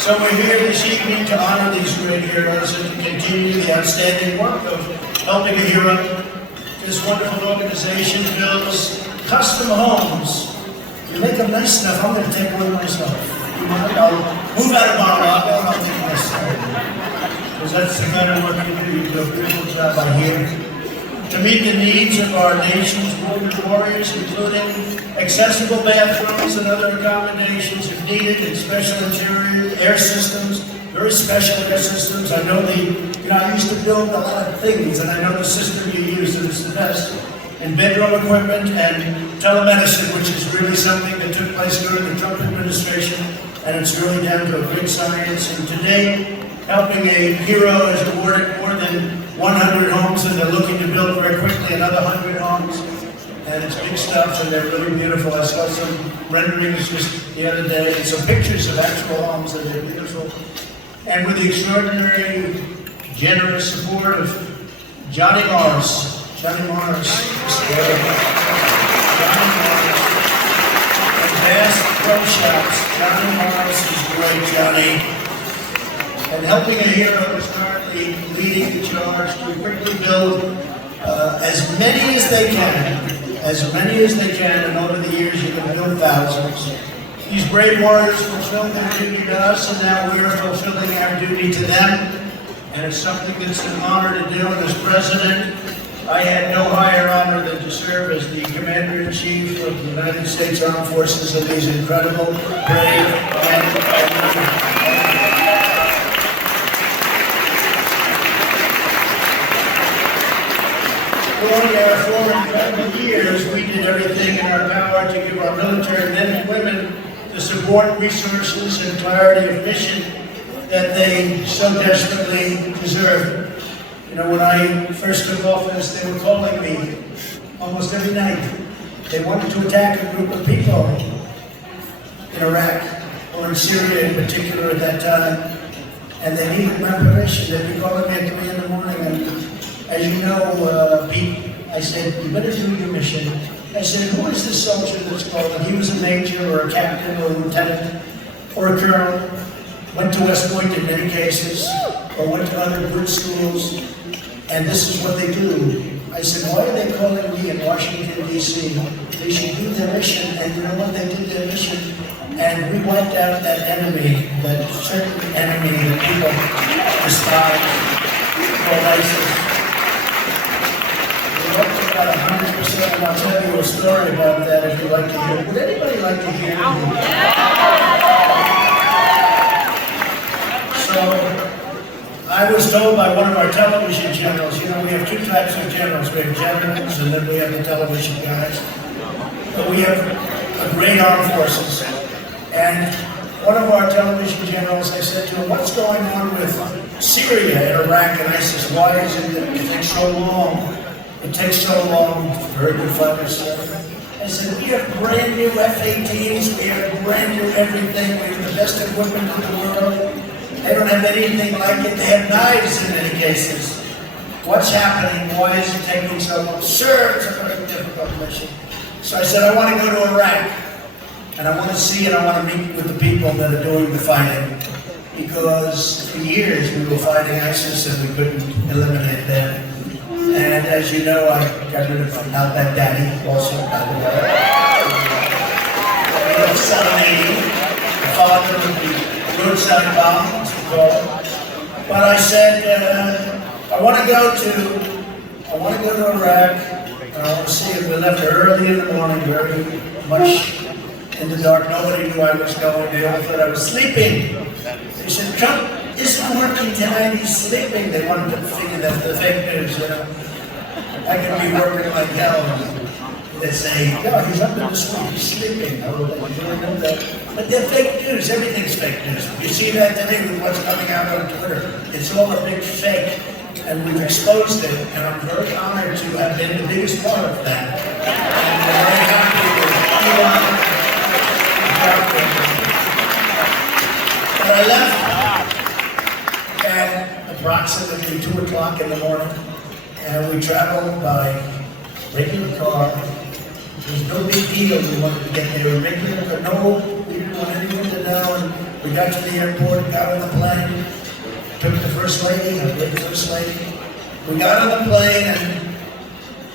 So we're here this evening to honor these great heroes and to continue the outstanding work of helping a hero. This wonderful organization builds custom homes. You make them nice enough, I'm going to take one myself. You mind? I'll move out of Mar-a-Lago and I'll take myself. Because that's the kind of work you do. You do a beautiful job out here. To meet the needs of our nation's wounded warriors, including accessible bathrooms and other accommodations if needed, and special interior air systems, very special air systems. I know I used to build a lot of things, and I know the system you use, and it's the best. And bedroom equipment and telemedicine, which is really something that took place during the Trump administration, and it's really down to a great science. And today, helping a hero has awarded more than 100 homes, and they're looking to build very quickly another 100 homes. And it's big stuff, and they're really beautiful. I saw some renderings just the other day, and some pictures of actual homes, and they're beautiful. And with the extraordinary, generous support of Johnny Morris. Johnny Morris is there. Johnny Morris. And Vast Pro Shops. Johnny Morris is great, Johnny. And Helping a Hero is currently leading the charge to quickly build as many as they can. As many as they can, and over the years you can build thousands. These brave warriors fulfilled their duty to us, and now we're fulfilling our duty to them. And it's something that's an honor to do. And as president, I had no higher honor than to serve as the Commander-in-Chief of the United States Armed Forces of these incredible, brave men and women. During our 4 incredible years, we did everything in our power to give our military men and women the support, resources, and clarity of mission that they so desperately deserve. You know, when I first took office, they were calling me almost every night. They wanted to attack a group of people in Iraq, or in Syria in particular at that time, and they needed my permission. They'd be calling me at 3 in the morning, and as you know, Pete, I said, you better do your mission. I said, who is this soldier that's calling? He was a major or a captain or a lieutenant or a colonel, went to West Point in many cases, or went to other good schools, and this is what they do. I said, why are they calling me in Washington, D.C.? They should do their mission, and you know what? They did their mission, and we wiped out that enemy, that certain enemy that people despise, called ISIS. We looked at about 100%, and I'll tell you a story about that if you'd like to hear it. Would anybody like to hear it? So, I was told by one of our television generals, you know, we have 2 types of generals. We have generals, and then we have the television guys. But we have a great armed forces. And one of our television generals, I said to him, what's going on with Syria and Iraq and ISIS? Why is it that it takes so long? It takes so long. Very good fighters. I said, we have brand new F-18s, we have brand new everything, we have the best equipment in the world. They don't have anything like it. They have knives in many cases. What's happening? Why is it taking so long? Sir, it's a very difficult mission. So I said, I want to go to Iraq. And I want to see and I want to meet with the people that are doing the fighting. Because for years we were fighting ISIS and we couldn't eliminate them. And as you know, I got rid of al-Baghdadi also, by the way. We have Saddam, the father of the roadside bomb, as we call it. But I said, I want to go to Iraq, and I want to see it. We left early in the morning, very much in the dark. Nobody knew I was going. They all thought I was sleeping. They said, Trump isn't working tonight, he's sleeping. They wanted to figure that's the fake news, you know. I could be working like hell. They say, no, he's up in the sleep, he's sleeping. Oh, you don't know that. But they're fake news, everything's fake news. You see that today with what's coming out on Twitter. It's all a big fake, and we've exposed it, and I'm very honored to have been the biggest part of that. And I'm very happy with But I left at approximately 2 o'clock in the morning, and we traveled by regular car. It was no big deal. We wanted to get there regular, but no, we didn't want anyone to know. And we We got to the airport, got on the plane, took the First Lady, our great First Lady. We got on the plane, and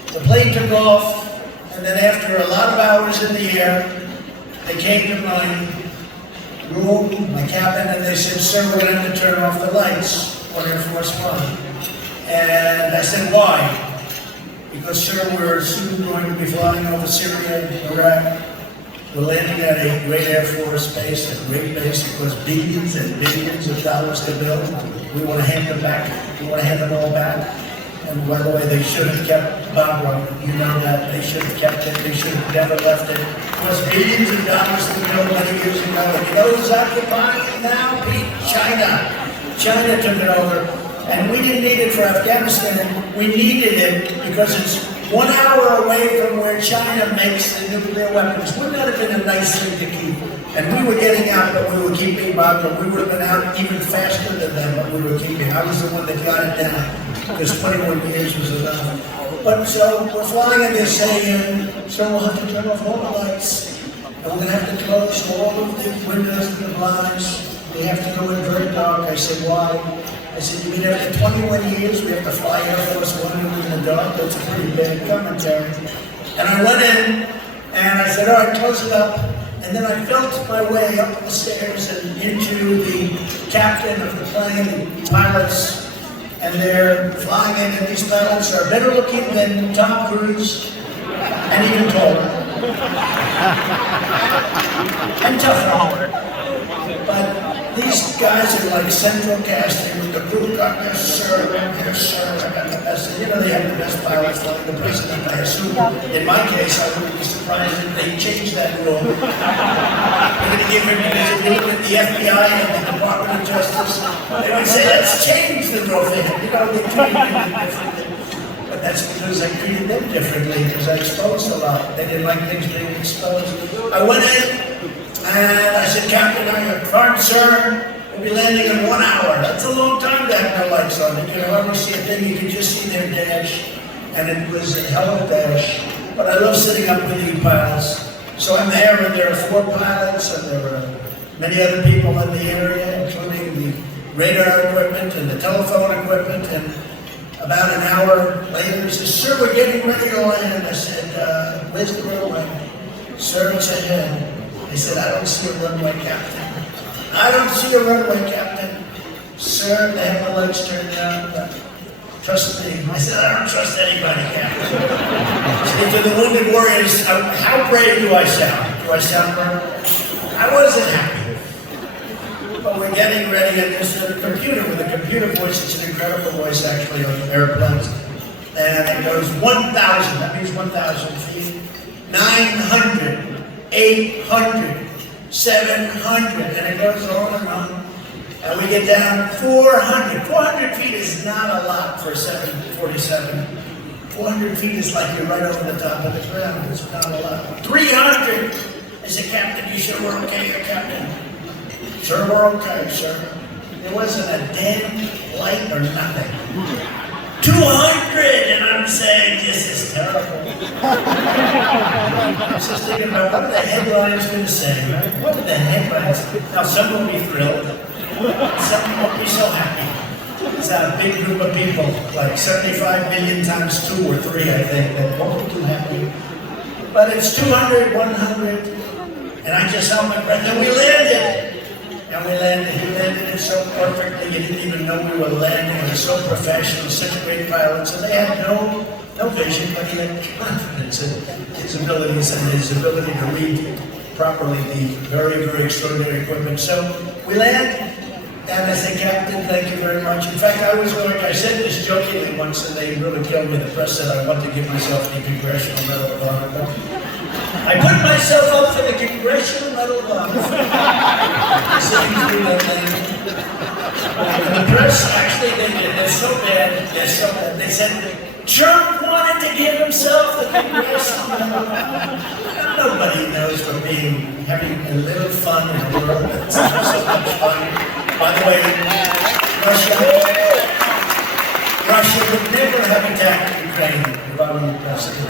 the plane took off, and then after a lot of hours in the air, they came to my room, my cabin, and they said, "Sir, we're going to have to turn off the lights on Air Force One." And I said, "Why?" "Because, sir, we're soon going to be flying over Syria, Iraq. We're landing at a great Air Force base, a great base that costs billions and billions of dollars to build. We want to hand them back. We want to hand them all back. And by the way, they should have kept Barbara. You know that. They should have kept it. They should have never left it. It cost billions of dollars to build many years ago. And you know who's occupying it now, Pete? China. China took it over. And we didn't need it for Afghanistan. We needed it because it's 1 hour away from where China makes the nuclear weapons. Wouldn't that have been a nice thing to keep? And we were getting out, but we were keeping Barbara. We would have been out even faster than them, but we were keeping. I was the one that got it down because 21 years was enough. But so we're flying and they're saying, "So we'll have to turn off all the lights. And we're going to have to close all of the windows and the blinds. We have to go in very dark." I said, "Why?" I said, "You mean after 21 years we have to fly Air Force One in the dark? That's a pretty bad commentary." And I went in and I said, "All right, close it up." And then I felt my way up the stairs and into the captain of the plane, the pilots, and they're flying in, and these pilots are better looking than Tom Cruise and even taller. And tougher. But these guys are like central casting with the crew got "Yes, sir, yes, sir, I got the best." You know, they have the best pilots like the president, I assume. In my case, I wouldn't be surprised if they changed that rule. They're going to give him, because if you look at the FBI and the Department of Justice, they would say, "Let's change the rule for him." You know, they treat him differently. But that's because I treated them differently, because I exposed a lot. They didn't like things being exposed. I went in, and I said, "Captain, pardon, sir, we'll be landing in 1 hour." That's a long time to have no lights on. You can hardly see a thing. You can just see their dash. And it was a hell of a dash. But I love sitting up with you pilots. So I'm there, and there are 4 pilots, and there are many other people in the area, including the radar equipment and the telephone equipment. And about an hour later, he says, "Sir, we're getting ready to land." I said, "Where's the runway?" "Sir, it's ahead." He said, "I don't see a runway, Captain." "I don't see a runway, Captain." "Sir, they have the lights turned down, but trust me." I said, "I don't trust anybody, Captain." So to the wounded warriors, how brave do I sound? Do I sound brave? I wasn't happy. But we're getting ready, and there's a computer with a computer voice. It's an incredible voice, actually, on airplanes. And it goes 1,000, that means 1,000 feet, 900. 800, 700, and it goes on and on. And we get down 400. 400 feet is not a lot for a 747. 400 feet is like you're right over the top of the ground. It's not a lot. 300. I said, "Captain, you sure we're okay here, Captain?" "Sure, we're okay, sir." There wasn't a damn light or nothing. 200, and I'm saying, "This is terrible." I was just thinking about what are the headlines going to say, right? What are the headlines? Now, some will be thrilled, some won't be so happy. It's a big group of people, like 75 million times 2 or 3, I think, that won't be too happy. But it's 200, 100, and I just held my breath, and we landed. And we landed, he landed it so perfectly, you didn't even know we were landing. It was so professional, such great pilots, and they had no vision, but he had confidence in his abilities and his ability to read properly the very, very extraordinary equipment. So we land, and I said, "Captain, thank you very much." In fact, I said this jokingly once, and they really killed me. The press said I want to give myself the Congressional Medal of Honor, but I put myself up for the Congressional Medal of Honor. Sitting through that thing. And the press, actually, they're so bad. They said, "Trump wanted to give himself the Congressional Medal of Honor." Nobody knows we're having a little fun in a world that's so much fun. By the way, Russia would never have attacked Ukraine if I were the president.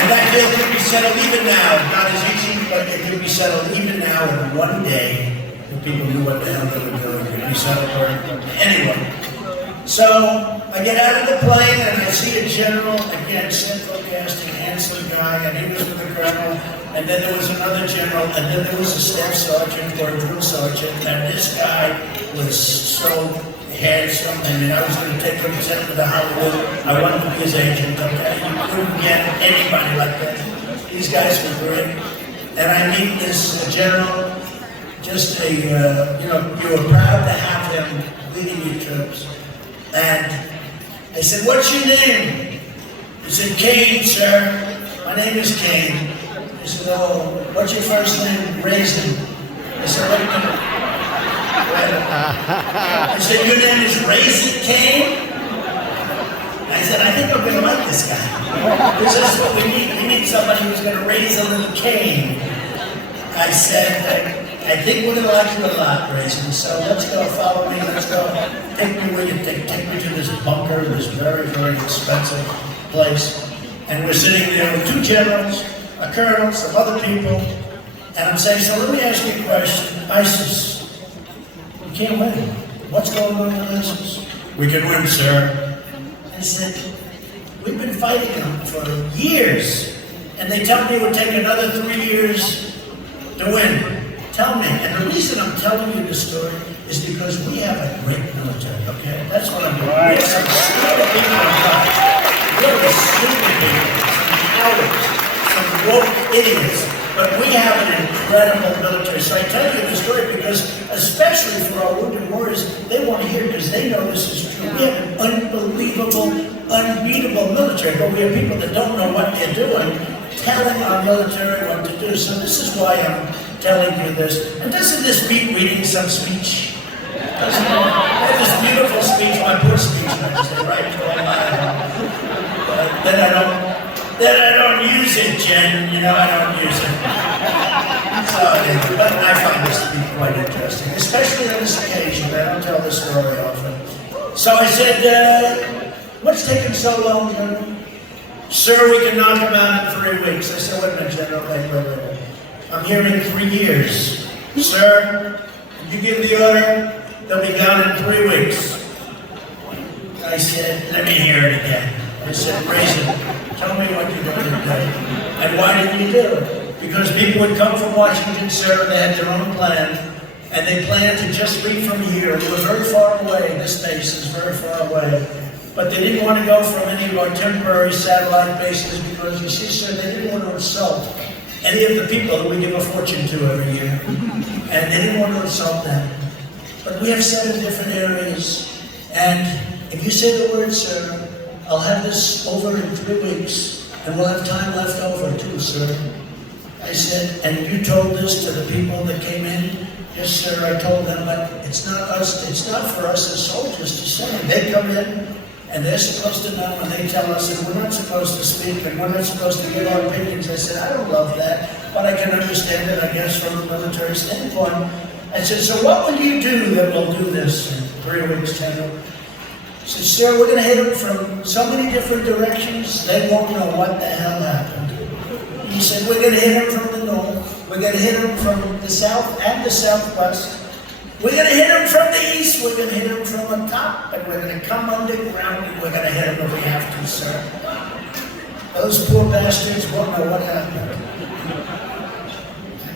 And that deal could be settled even now. Not as easy, but it can be settled even now in one day. If people knew what the hell they were doing, it could be settled. Anyway, so I get out of the plane and I see a general, again, Central Casting, handsome guy, and he was with the colonel, and then there was another general, and then there was a staff sergeant or a drill sergeant, and this guy was so handsome. I mean, I was going to take him to the Hollywood. I wanted to be his agent, okay? You couldn't get anybody like that. These guys were great. And I meet this general, just a, you were proud to have him leading your troops. And I said, what's your name? He said, Kane, sir. My name is Kane. He said, oh, what's your first name? Raisin. I said, wait a minute. I said, your name is Raisin Kane? I said, I think I'm going to like this guy. Because that's what we need. We need somebody who's going to raise a little cane. I said, I think we're going to like you a lot, Raisin. So let's go, follow me, let's go. Take me where you think. Take me to this bunker, this very, very expensive place. And we're sitting there with two generals, a colonel, some other people. And I'm saying, so let me ask you a question. ISIS. You can't win. What's going on with ISIS? We can win, sir. I said, we've been fighting them for years, and they tell me it would take another 3 years to win. Tell me. And the reason I'm telling you this story is because we have a great military, okay? That's what I'm doing. We have some stupid people on top. Really stupid people, some cowards, some woke idiots. But we have an incredible military. So I tell you the story because, especially for our wounded warriors, they want to hear it because they know this is true. We have an unbelievable, unbeatable military, but we have people that don't know what they're doing, telling our military what to do. So this is why I'm telling you this. And doesn't this beat reading some speech? Doesn't it? I have this beautiful speech, my poor speech, right? Then I don't use it, Jen. You know, I don't use it. But I find this to be quite interesting, especially on this occasion. I don't tell this story often. So I said, what's taking so long, General? Sir, we can knock him out in 3 weeks. I said, wait a minute, General. Wait. I'm hearing 3 years. Sir, if you give the order, they'll be down in 3 weeks. I said, let me hear it again. I said, Raisin, tell me what you're going to do. And why didn't you do it? Because people would come from Washington, sir, and they had their own plan, and they planned to just leave from here. They were very far away. This base is very far away. But they didn't want to go from any of our temporary satellite bases because, you see, sir, they didn't want to insult any of the people that we give a fortune to every year. And they didn't want to insult them. But we have 7 different areas, and if you say the word, sir, I'll have this over in 3 weeks, and we'll have time left over too, sir. I said, and you told this to the people that came in? Yes, sir, I told them, but it's not for us as soldiers to say. They come in, and they're supposed to know, and they tell us, and we're not supposed to speak, and we're not supposed to give our opinions. I said, I don't love that, but I can understand it, I guess, from a military standpoint. I said, so what will you do that will do this in 3 weeks, General? He said, sir, we're going to hit them from so many different directions, they won't know what the hell happened. He said, we're going to hit them from the north, we're going to hit them from the south and the southwest, we're going to hit them from the east, we're going to hit them from the top, and we're going to come underground, and we're going to hit them if we have to, sir. Those poor bastards won't know what happened.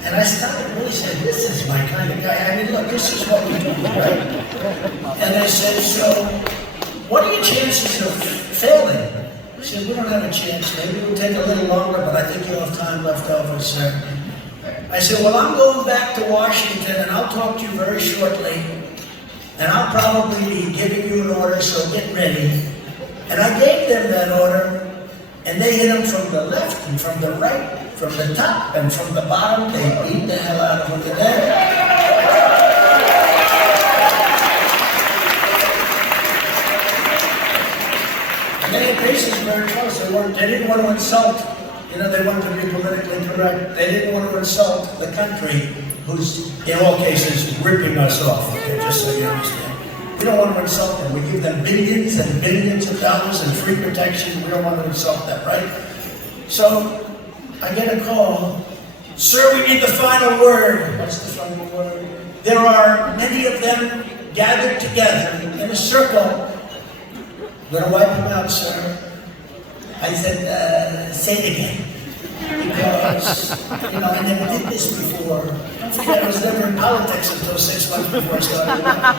And I started really saying, this is my kind of guy. I mean, look, this is what we do, right? And I said, so, what are your chances of failing? He said, we don't have a chance. Maybe it will take a little longer, but I think you'll have time left over, sir. I said, well, I'm going back to Washington, and I'll talk to you very shortly, and I'll probably be giving you an order, so get ready. And I gave them that order, and they hit them from the left and from the right, from the top and from the bottom. They beat the hell out of them today. And they had bases very close. They didn't want to insult. You know, they wanted to be politically correct. They didn't want to insult the country who's, in all cases, ripping us off. Okay, just so you understand. We don't want to insult them. We give them billions and billions of dollars and free protection. We don't want to insult them, right? So I get a call. Sir, we need the final word. What's the final word? There are many of them gathered together in a circle. I'm going to wipe them out, sir. I said, say it again. Because, I never did this before. Don't forget, I was never in politics until 6 months before I started working.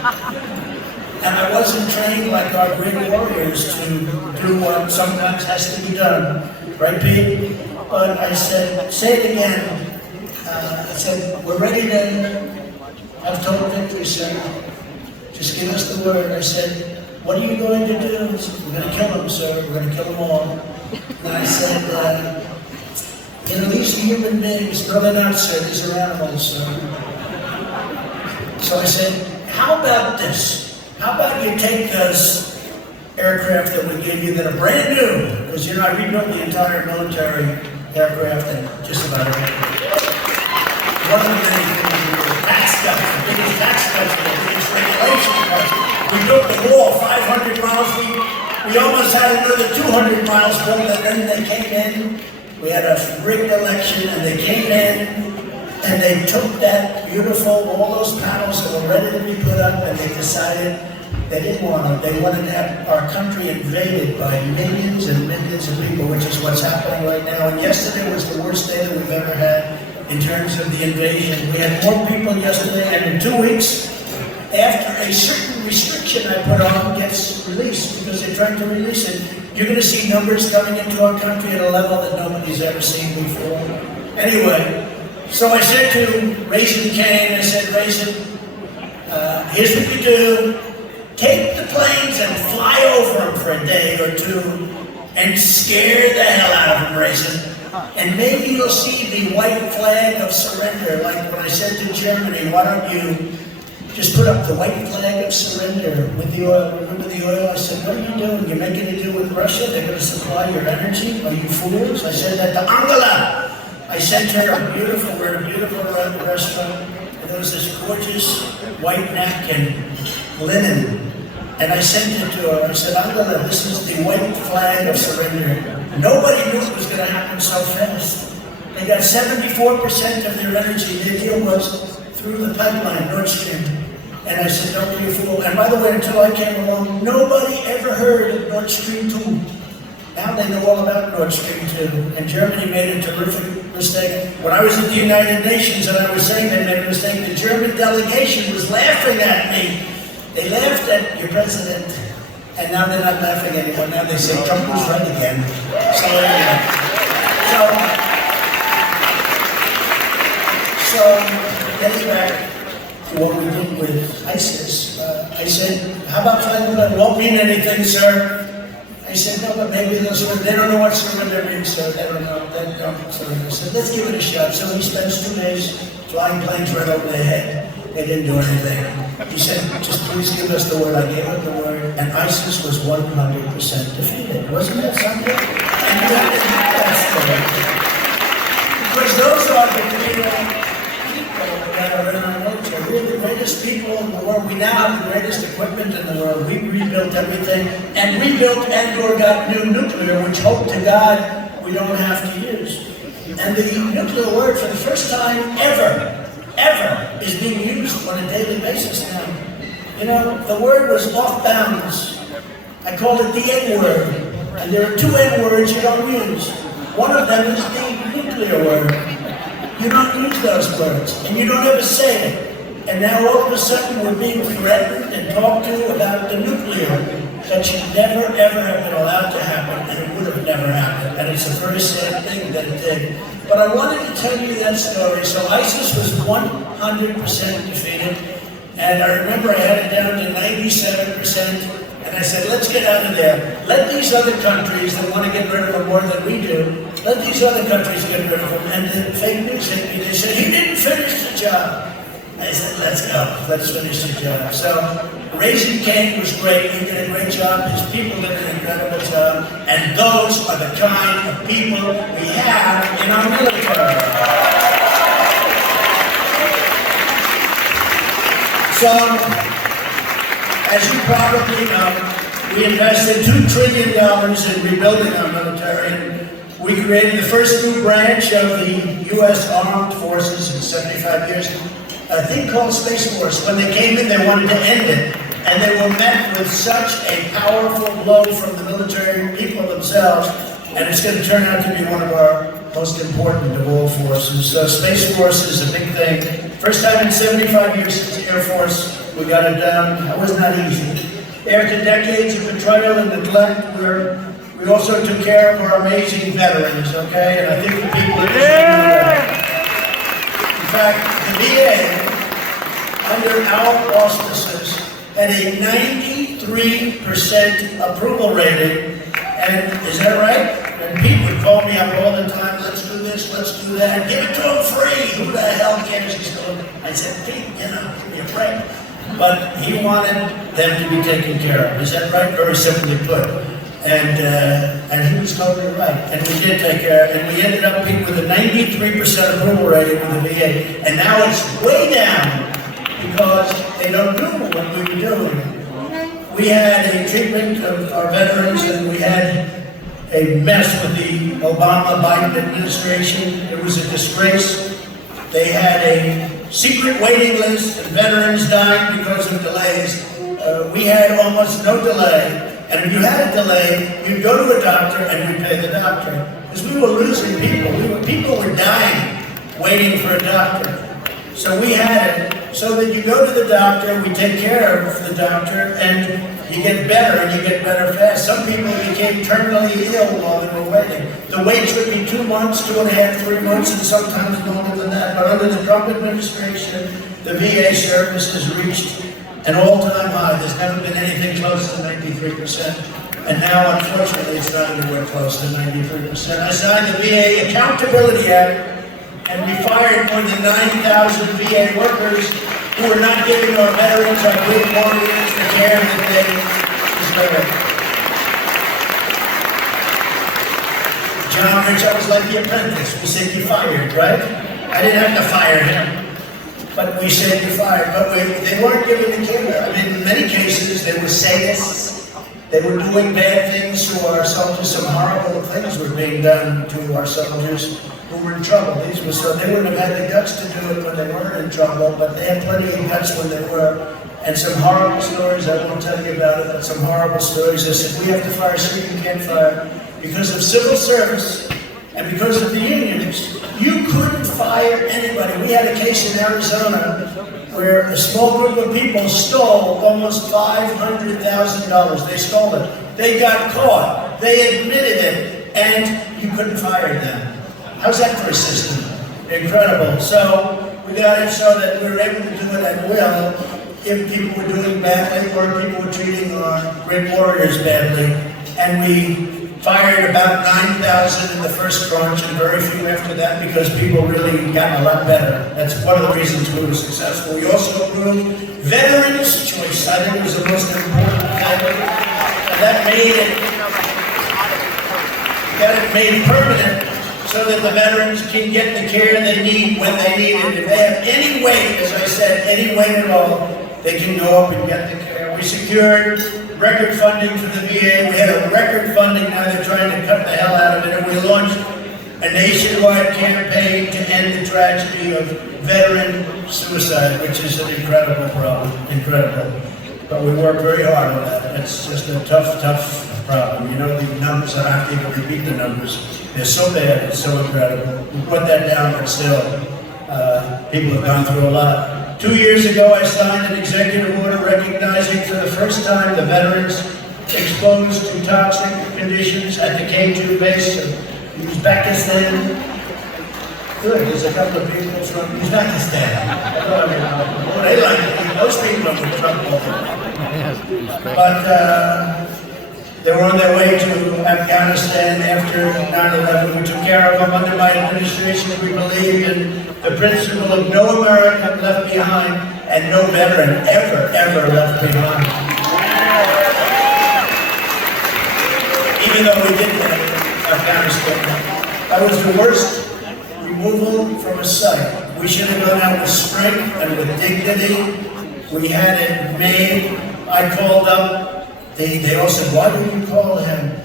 And I wasn't trained like our great warriors to do what sometimes has to be done. Right, Pete? But I said, say it again. I said, we're ready to have total victory, sir. Just give us the word. I said, what are you going to do? He said, we're going to kill them, sir. We're going to kill them all. And I said, these are human beings. No, they're not, sir. These are animals, sir. So I said, how about this? How about you take those aircraft that we gave you that are brand new? Because, I rebuilt the entire military aircraft and just about everything. One of the many things we did, tax cuts, the biggest tax cuts, the biggest regulation cuts. We built the wall 500 miles. We almost had another 200 miles built, and then they came in. We had a rigged election, and they came in, and they took that beautiful, all those panels that were ready to be put up, and they decided they didn't want them. They wanted to have our country invaded by millions and millions of people, which is what's happening right now. And yesterday was the worst day that we've ever had in terms of the invasion. We had more people yesterday, and in 2 weeks, after a certain restriction I put on gets released, because they're trying to release it, you're going to see numbers coming into our country at a level that nobody's ever seen before. Anyway, so I said to Raisin Kane, I said, Raisin, here's what you do. Take the planes and fly over them for a day or two and scare the hell out of them, Raisin. And maybe you'll see the white flag of surrender, like when I said to Germany, why don't you just put up the white flag of surrender with the oil. Remember the oil? I said, what are you doing? You're making a deal with Russia? They're going to supply your energy? Are you fools? I said that to Angela. I sent her we're a beautiful restaurant, and there was this gorgeous white napkin, linen. And I sent it to her. I said, Angela, this is the white flag of surrender. Nobody knew it was going to happen so fast. They got 74% of their energy. Their deal was through the pipeline, Nord Stream. And I said, don't be a fool. And by the way, until I came along, nobody ever heard of Nord Stream 2. Now they know all about Nord Stream 2. And Germany made a terrific mistake. When I was at the United Nations and I was saying they made a mistake, the German delegation was laughing at me. They laughed at your president, and now they're not laughing anymore. Now they say Trump was right again. So getting back to what we did with ISIS, I said, how about surrender? It won't mean anything, sir. I said, no, but maybe they'll surrender. They don't know what surrender means, sir. They don't know. They don't surrender. I said, let's give it a shot. So he spends 2 days flying planes right over their head. They didn't do anything. He said, just please give us the word. I gave him the word, and ISIS was 100% defeated. Wasn't that something? And you have to have that story. Because those are the real people that are in our military. We're the greatest people in the world. We now have the greatest equipment in the world. We rebuilt everything, and rebuilt and/or got new nuclear, which hope to God we don't have to use. And the nuclear word, for the first time ever, is being used on a daily basis now. The word was off bounds. I called it the N-word. And there are 2 N-words you don't use. One of them is the nuclear word. You don't use those words, and you don't ever say it. And now all of a sudden we're being threatened and talked to about the nuclear. That should never, ever have been allowed to happen, and it would have never happened. And it's a very sad thing that it did. But I wanted to tell you that story. So ISIS was 100% defeated, and I remember I had it down to 97%, and I said, let's get out of there. Let these other countries that want to get rid of them more than we do, let these other countries get rid of them. And the fake news hit me. They said, he didn't finish the job. I said, let's go. Let's finish the job. So Raisin Kane was great. He did a great job. His people did an incredible job. And those are the kind of people we have in our military. So, as you probably know, we invested $2 trillion in rebuilding our military. We created the first new branch of the U.S. Armed Forces in 75 years, a thing called Space Force. When they came in, they wanted to end it, and they were met with such a powerful blow from the military people themselves, and it's going to turn out to be one of our most important of all forces. So Space Force is a big thing. First time in 75 years since the Air Force, we got it done. It was not easy. After decades of betrayal and neglect, we also took care of our amazing veterans, okay? And I think the people in this room know that. In fact, the VA, under our auspices, had a 93% approval rating. And is that right? And Pete would call me up all the time, let's do this, let's do that, give it to him free. Who the hell cares? I said, Pete, give me a break. But he wanted them to be taken care of. Is that right? Very simply put. And he was totally right. And we did take care of it. And we ended up with a 93% approval rating with the VA. And now it's way down because they don't do what we were doing. We had a treatment of our veterans, and we had a mess with the Obama-Biden administration. It was a disgrace. They had a secret waiting list of veterans dying because of delays. We had almost no delay. And if you had a delay, you'd go to a doctor and you'd pay the doctor. Because we were losing people. People were dying waiting for a doctor. So we had it so that you go to the doctor, we take care of the doctor, and you get better, and you get better fast. Some people became terminally ill while they were waiting. The waits would be 2 months, 2.5, 3 months, and sometimes longer than that. But under the Trump administration, the VA service has reached an all-time high. There's never been anything close to 93%. And now, unfortunately, it's not anywhere close to 93%. I signed the VA Accountability Act, and we fired more than 9,000 VA workers who were not giving our veterans, our great warriors, the care that they deserve. John Rich, I was like the apprentice. We said you fired, right? I didn't have to fire him, but we said you fired. But they weren't giving the care. I mean, in many cases, they were sadists. They were doing bad things to our soldiers. Some horrible things were being done to our soldiers who were in trouble. They wouldn't have had the guts to do it when they weren't in trouble, but they had plenty of guts when they were. And some horrible stories, I won't tell you about it, but some horrible stories. They said, we have to fire, so you can't fire. Because of civil service and because of the unions, you couldn't fire anybody. We had a case in Arizona where a small group of people stole almost $500,000. They stole it. They got caught. They admitted it, and you couldn't fire them. How's that for a system? Incredible. So we got it so that we were able to do it at will if people were doing badly or people were treating our great warriors badly. And we fired about 9,000 in the first tranche and very few after that because people really got a lot better. That's one of the reasons we were successful. We also approved Veterans Choice. I think it was the most important thing. And that made it permanent so that the veterans can get the care they need when they need it. If they have any weight, as I said, any weight at all, they can go up and get the care. We secured record funding for the VA. We had a record funding, now they're trying to cut the hell out of it, and we launched a nationwide campaign to end the tragedy of veteran suicide, which is an incredible problem, incredible. But we work very hard on that. It's just a tough, tough problem. You know, the numbers, I don't have to even repeat the numbers. They're so bad, it's so incredible. We put that down, but still, people have gone through a lot. 2 years ago, I signed an executive order recognizing for the first time the veterans exposed to toxic conditions at the K2 base of Uzbekistan. Good, there's a couple of people from Uzbekistan. They like it. Most people are from trouble. But they were on their way to Afghanistan after 9/11. We took care of them under my administration. We believe in the principle of no American left behind and no veteran ever left behind. Even though we did that in Afghanistan, that was the worst removal from a site. We should have gone out with strength and with dignity. We had it made. I called up. They all said, why did you call him?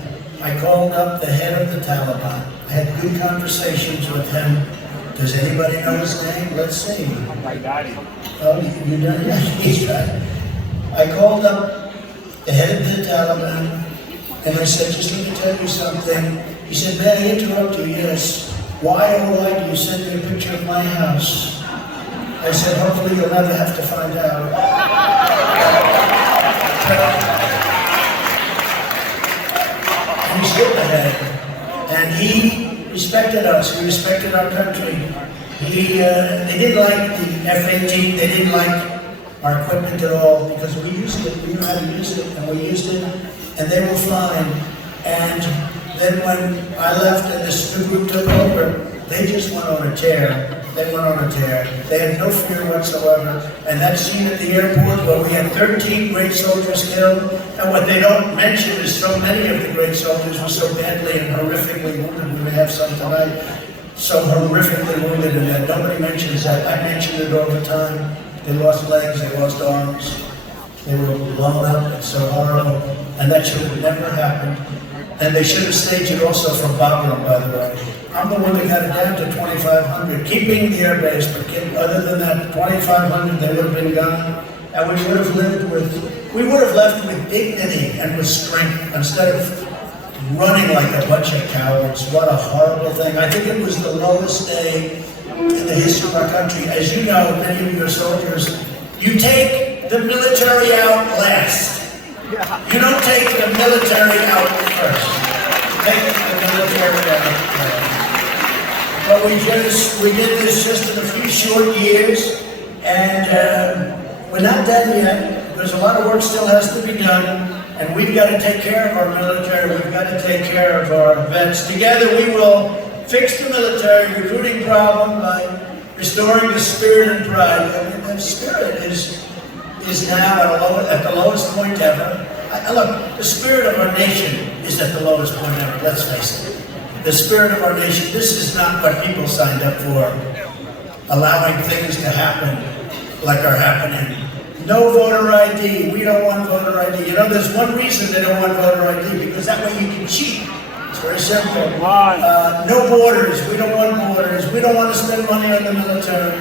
I I called up the head of the Taliban. I had good conversations with him. Does anybody know his name? Let's see. I got him. Oh, you know, yeah, he's right. I called up the head of the Taliban, and I said, just let me tell you something. He said, may I interrupt you? Yes. Why, oh why do you send me a picture of my house? I said, hopefully you'll never have to find out. And he's still the head. And he respected us. He respected our country. They didn't like the F-18. They didn't like our equipment at all because we used it. We knew how to use it, and we used it, and they were fine. And then when I left and this new group took over, they just went on a tear. They went on a tear. They had no fear whatsoever. And that scene at the airport where we had 13 great soldiers killed, and what they don't mention is so many of the great soldiers were so badly and horrifically wounded. We may have some tonight. So horrifically wounded, and that nobody mentions that. I mentioned it all the time. They lost legs, they lost arms. They were blown up. It's so horrible. And that should have never happened. And they should have staged it also from Bagram, by the way. I'm the one that got it down to 2,500, keeping the airbase, but other than that, 2,500, they would have been gone. And we would have left with dignity and with strength instead of running like a bunch of cowards. What a horrible thing. I think it was the lowest day in the history of our country. As you know, many of your soldiers, you take the military out last. You don't take the military out first. You take the military out first. But we did this just in a few short years, and we're not done yet. There's a lot of work still has to be done, and we've got to take care of our military. We've got to take care of our vets. Together we will fix the military recruiting problem by restoring the spirit and pride. I mean, the spirit is now at the lowest point ever. Look, the spirit of our nation is at the lowest point ever, let's face it. The spirit of our nation, this is not what people signed up for, allowing things to happen like are happening. No voter ID, we don't want voter ID. You know, there's one reason they don't want voter ID, because that way you can cheat. It's very simple. No borders, we don't want borders. We don't want to spend money on the military.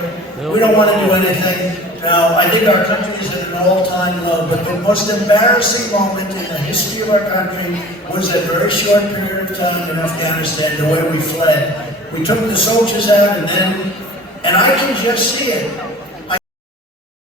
We don't want to do anything. Now, I think our country is at an all-time low, but the most embarrassing moment in the history of our country was a very short period of time in Afghanistan, the way we fled. We took the soldiers out, and I can just see it.